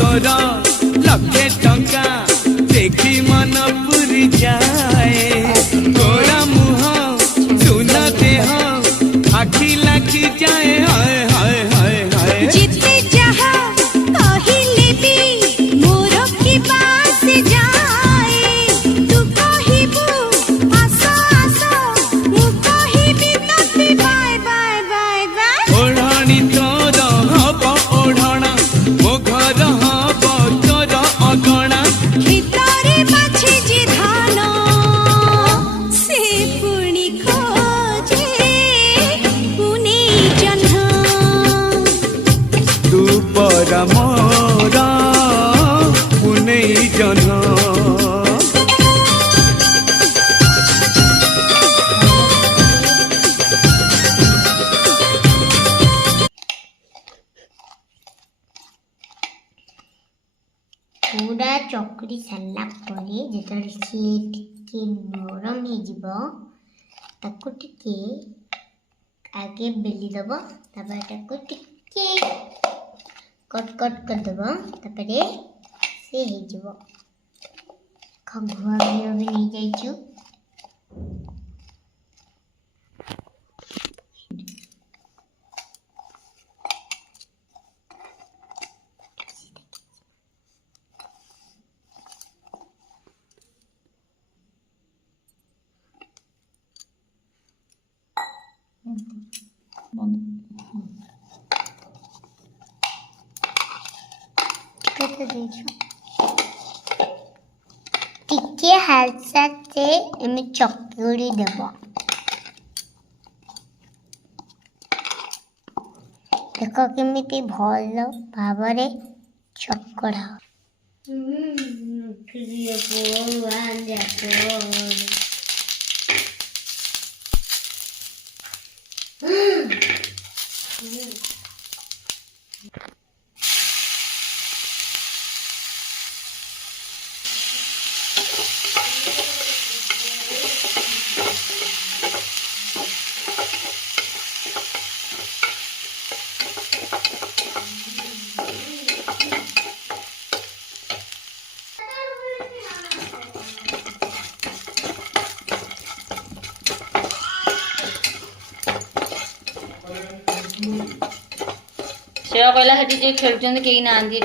तोर लक्षे टंका देखी मन पुरी जाए तोरा मुह सुन देह आखि लाखी जाए हाय हाय हाय हाय जिते जहा कहिले भी मोर की बात जाए तू कहिबू आसो आसो मु कहिबी तते बाय बाय बाय बाय ओढ़ाणी तोर हब ओढ़णा मो घर हब तोर अगणा ভিতরে বাছে যে ধান সে পুনি খোঁজে পুনি জহ্ন तू पर मोर पुनै जन पूरा चकड़ी सारा जो सी टे नरम हो टे आगे बेली दब टे कट कट करदेव तापर सी हो खगुआ भी नहीं जाइछु टिके हालसा से एमे चकुड़ी देव देख केमिति भल भाव चकड़ा से कहला हेटी जे खेलुचंद केही ना आंदी